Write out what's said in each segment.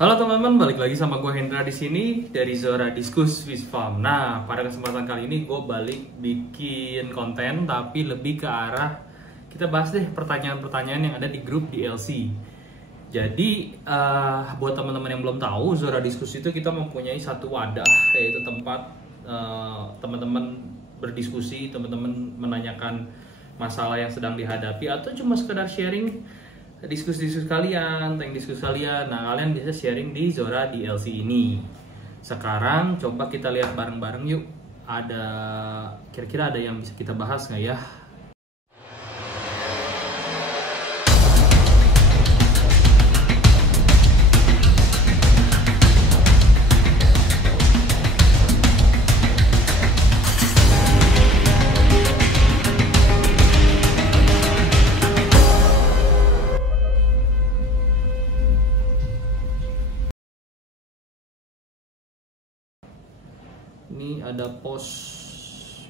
Halo teman-teman, balik lagi sama gue Hendra di sini dari Zora Discuss with Farm. Nah, pada kesempatan kali ini gue balik bikin konten, tapi lebih ke arah kita bahas deh pertanyaan-pertanyaan yang ada di grup DLC. Jadi, buat teman-teman yang belum tahu, Zora Discuss itu kita mempunyai satu wadah, yaitu tempat teman-teman berdiskusi, teman-teman menanyakan masalah yang sedang dihadapi, atau cuma sekedar sharing diskusi-diskusi kalian, tentang diskusi kalian. Nah, kalian bisa sharing di Zora DLC ini. Sekarang coba kita lihat bareng-bareng yuk. Kira-kira ada yang bisa kita bahas nggak ya? Ini ada post.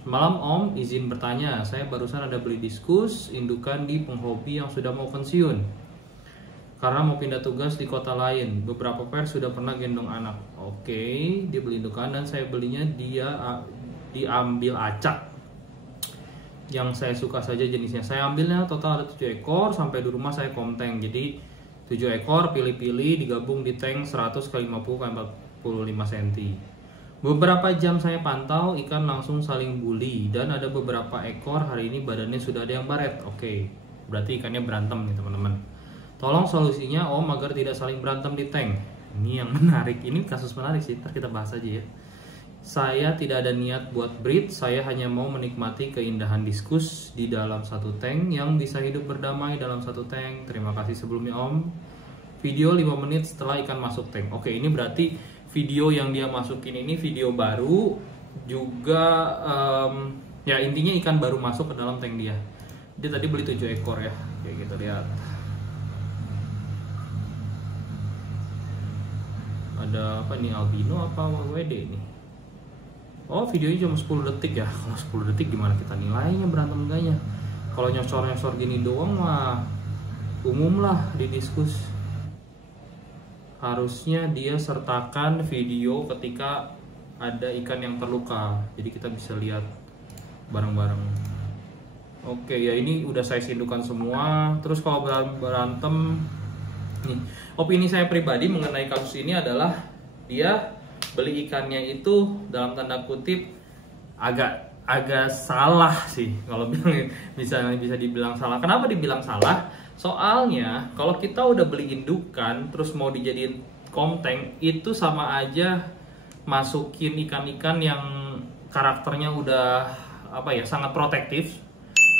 Malam Om, izin bertanya, saya barusan ada beli Discuss indukan di penghobi yang sudah mau pensiun karena mau pindah tugas di kota lain. Beberapa pair sudah pernah gendong anak. Oke, dia beli indukan dan saya belinya diambil acak yang saya suka saja jenisnya. Saya ambilnya total ada 7 ekor, sampai di rumah saya komteng. Jadi 7 ekor pilih-pilih digabung di tank 100 x 50 x 45 cm. Beberapa jam saya pantau, ikan langsung saling bully dan ada beberapa ekor hari ini badannya sudah ada yang baret. Oke, berarti ikannya berantem nih teman-teman. Tolong solusinya Om agar tidak saling berantem di tank. Ini yang menarik, ini kasus menarik sih, ntar kita bahas aja ya. Saya tidak ada niat buat breed, saya hanya mau menikmati keindahan Discuss di dalam satu tank yang bisa hidup berdamai dalam satu tank. Terima kasih sebelumnya Om. Video 5 menit setelah ikan masuk tank. Oke, ini berarti video yang dia masukin ini video baru juga, ya intinya ikan baru masuk ke dalam tank dia. Dia tadi beli 7 ekor ya, kayak gitu, lihat. Ada apa nih, albino apa WD nih? Oh, videonya cuma 10 detik ya. Kalau 10 detik gimana kita nilainya berantem enggaknya? Kalau nyosor-nyosor gini doang mah umum lah di Discuss. Harusnya dia sertakan video ketika ada ikan yang terluka, jadi kita bisa lihat bareng-bareng. Oke ya, ini udah saya sindukan semua. Terus kalau berantem nih, opini saya pribadi mengenai kasus ini adalah dia beli ikannya itu dalam tanda kutip agak salah sih, kalau bilang bisa dibilang salah. Kenapa dibilang salah? Soalnya kalau kita udah beli indukan terus mau dijadiin komteng, itu sama aja masukin ikan-ikan yang karakternya udah sangat protektif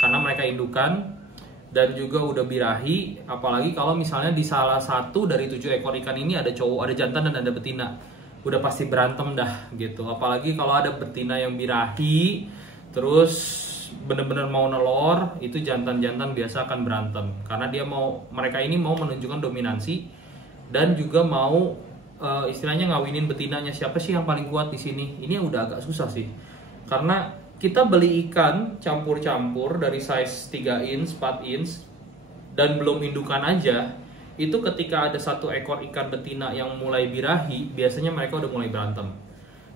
karena mereka indukan dan juga udah birahi. Apalagi kalau misalnya di salah satu dari 7 ekor ikan ini ada cowok, ada jantan dan ada betina, udah pasti berantem dah gitu. Apalagi kalau ada betina yang birahi terus bener-bener mau nelor, itu jantan-jantan biasa akan berantem karena mereka ini mau menunjukkan dominansi dan juga mau istilahnya ngawinin betinanya. Siapa sih yang paling kuat di sini? Ini udah agak susah sih, karena kita beli ikan campur-campur dari size 3 inch, 4 inch dan belum indukan aja, itu ketika ada satu ekor ikan betina yang mulai birahi, biasanya mereka udah mulai berantem.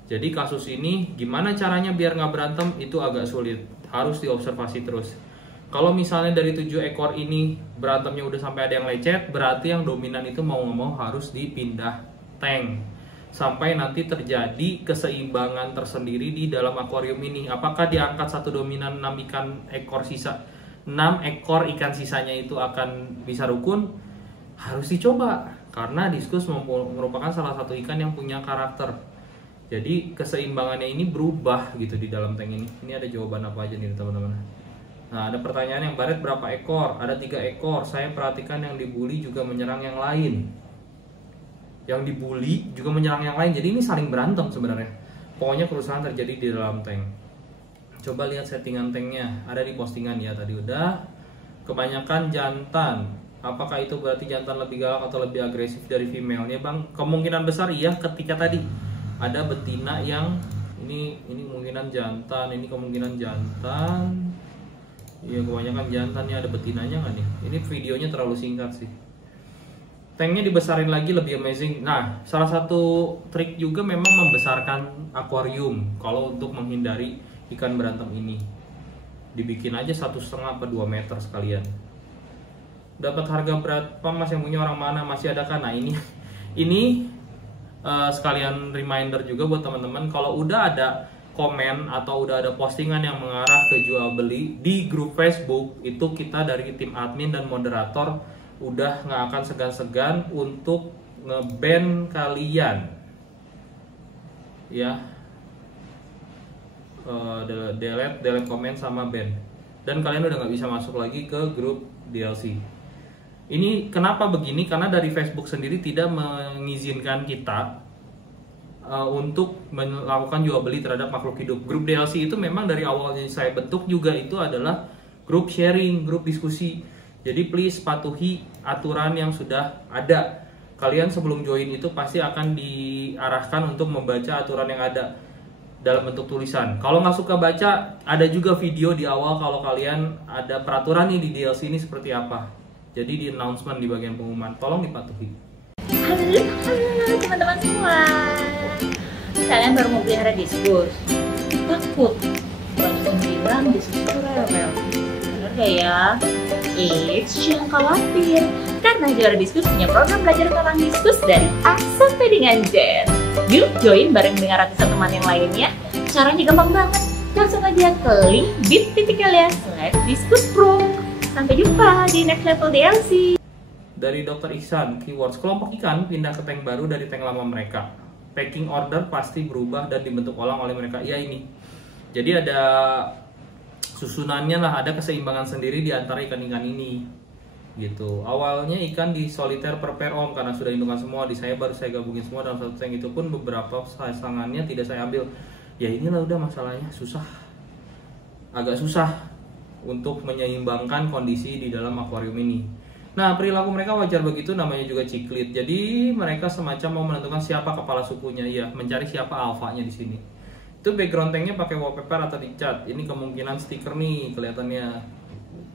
Jadi kasus ini gimana caranya biar nggak berantem itu agak sulit, harus diobservasi terus. Kalau misalnya dari 7 ekor ini berantemnya udah sampai ada yang lecet, berarti yang dominan itu mau nggak mau harus dipindah tank sampai nanti terjadi keseimbangan tersendiri di dalam akuarium ini. Apakah diangkat satu dominan 6 ekor ekor ikan sisanya itu akan bisa rukun? Harus dicoba, karena Discuss merupakan salah satu ikan yang punya karakter. Jadi keseimbangannya ini berubah gitu di dalam tank ini. Ini ada jawaban apa aja nih teman-teman? Nah, ada pertanyaan yang baret berapa ekor? Ada 3 ekor. Saya perhatikan yang dibully juga menyerang yang lain. Yang dibully juga menyerang yang lain. Jadi ini saling berantem sebenarnya. Pokoknya kerusuhan terjadi di dalam tank. Coba lihat settingan tanknya. Ada di postingan ya tadi udah. Kebanyakan jantan. Apakah itu berarti jantan lebih galak atau lebih agresif dari female-nya Bang? Kemungkinan besar iya, ketika tadi ada betina yang ini kemungkinan jantan, ini kemungkinan jantan. Iya, kebanyakan jantan nih, ada betinanya nggak nih? Ini videonya terlalu singkat sih. tanknya dibesarin lagi lebih amazing. Nah, salah satu trik juga memang membesarkan akuarium kalau untuk menghindari ikan berantem ini. Dibikin aja 1,5 atau 2 meter sekalian. Dapat harga berapa mas, yang punya orang mana, masih ada kan? Nah ini sekalian reminder juga buat teman-teman, kalau udah ada komen atau udah ada postingan yang mengarah ke jual beli di grup Facebook, itu kita dari tim admin dan moderator udah nggak akan segan-segan untuk nge-ban kalian ya. Delete komen sama ban, dan kalian udah nggak bisa masuk lagi ke grup DLC. Ini kenapa begini? Karena dari Facebook sendiri tidak mengizinkan kita untuk melakukan jual beli terhadap makhluk hidup. Grup DLC itu memang dari awalnya saya bentuk juga itu adalah grup sharing, grup diskusi. Jadi please patuhi aturan yang sudah ada. Kalian sebelum join itu pasti akan diarahkan untuk membaca aturan yang ada dalam bentuk tulisan. Kalau nggak suka baca, ada juga video di awal kalau kalian ada peraturan nih di DLC ini seperti apa. Jadi di announcement di bagian pengumuman, tolong dipatuhi. Halo teman-teman semua. Kalian baru mau pelihara diskus? Takut? Langsung bilang diskus itu rewel. Bener gak ya? Jangan khawatir, karena Juara Diskus punya program belajar tentang diskus dari A sampai dengan Z. Yuk join bareng dengan ratusan teman yang lainnya. Caranya gampang banget. Langsung aja ke link bit.ly/diskuspro. Sampai jumpa di next level DLC. Dari Dr. Ihsan, keywords kelompok ikan pindah ke tank baru dari tank lama mereka. Packing order pasti berubah dan dibentuk ulang oleh mereka. Iya ini. Jadi ada susunannya lah, ada keseimbangan sendiri di antara ikan-ikan ini. Gitu. Awalnya ikan di soliter per pair om, karena sudah indukan semua. Di saya baru saya gabungin semua dalam satu tank, itu pun beberapa pasangannya tidak saya ambil. Ya inilah udah masalahnya, susah. Agak susah untuk menyeimbangkan kondisi di dalam akuarium ini. Nah, perilaku mereka wajar begitu, namanya juga ciklit. Jadi mereka semacam mau menentukan siapa kepala sukunya, ya, mencari siapa alfanya di sini. Itu background tanknya pakai wallpaper atau dicat. Ini kemungkinan stiker nih kelihatannya.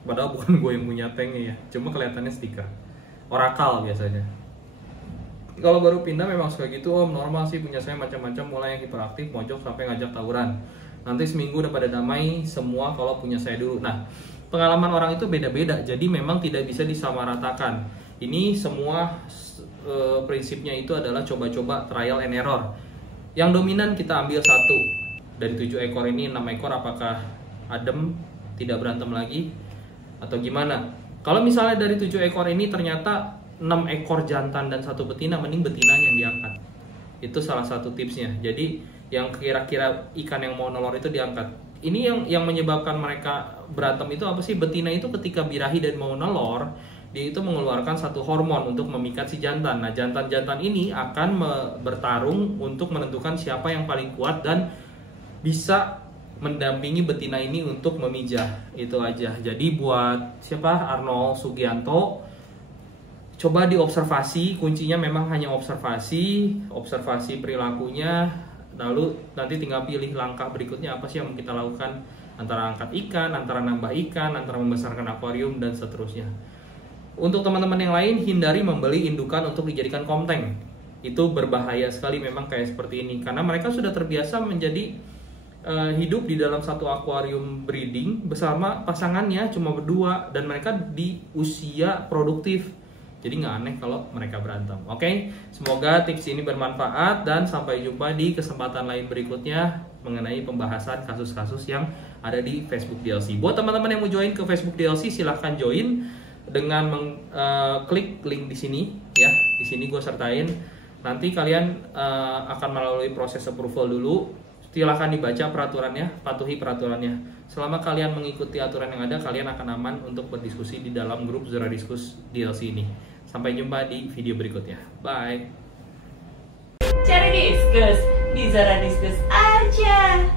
Padahal bukan gue yang punya tanknya ya, cuma kelihatannya stiker. Oracle biasanya. Kalau baru pindah memang suka gitu om, normal sih, punya saya macam-macam, mulai yang hiperaktif, mojok sampai ngajak tawuran. Nanti seminggu udah pada damai semua kalau punya saya dulu. Nah, pengalaman orang itu beda-beda, jadi memang tidak bisa disamaratakan. Ini semua prinsipnya itu adalah coba-coba, trial and error. Yang dominan kita ambil satu. Dari 7 ekor ini 6 ekor apakah adem, tidak berantem lagi, atau gimana? Kalau misalnya dari 7 ekor ini ternyata 6 ekor jantan dan 1 betina, mending betinanya yang diangkat. Itu salah satu tipsnya. Jadi yang kira-kira ikan yang mau nelor itu diangkat. Ini yang menyebabkan mereka berantem itu apa sih? Betina itu ketika birahi dan mau nelor, dia itu mengeluarkan satu hormon untuk memikat si jantan. Nah, jantan-jantan ini akan bertarung untuk menentukan siapa yang paling kuat dan bisa mendampingi betina ini untuk memijah. Itu aja. Jadi buat siapa? Arnold Sugianto, coba diobservasi, kuncinya memang hanya observasi perilakunya, lalu nanti tinggal pilih langkah berikutnya apa sih yang kita lakukan, antara angkat ikan, antara nambah ikan, antara membesarkan akuarium, dan seterusnya. Untuk teman-teman yang lain, hindari membeli indukan untuk dijadikan komteng. Itu berbahaya sekali memang kayak seperti ini, karena mereka sudah terbiasa menjadi hidup di dalam satu akuarium breeding bersama pasangannya cuma berdua, dan mereka di usia produktif. Jadi nggak aneh kalau mereka berantem. Oke, semoga tips ini bermanfaat dan sampai jumpa di kesempatan lain berikutnya mengenai pembahasan kasus-kasus yang ada di Facebook DLC. Buat teman-teman yang mau join ke Facebook DLC, silahkan join dengan klik link di sini ya. Di sini gue sertain. Nanti kalian akan melalui proses approval dulu. Silahkan dibaca peraturannya, patuhi peraturannya. Selama kalian mengikuti aturan yang ada, kalian akan aman untuk berdiskusi di dalam grup Zora Diskus DLC ini. Sampai jumpa di video berikutnya. Bye. Cari diskus di Zora Diskus aja.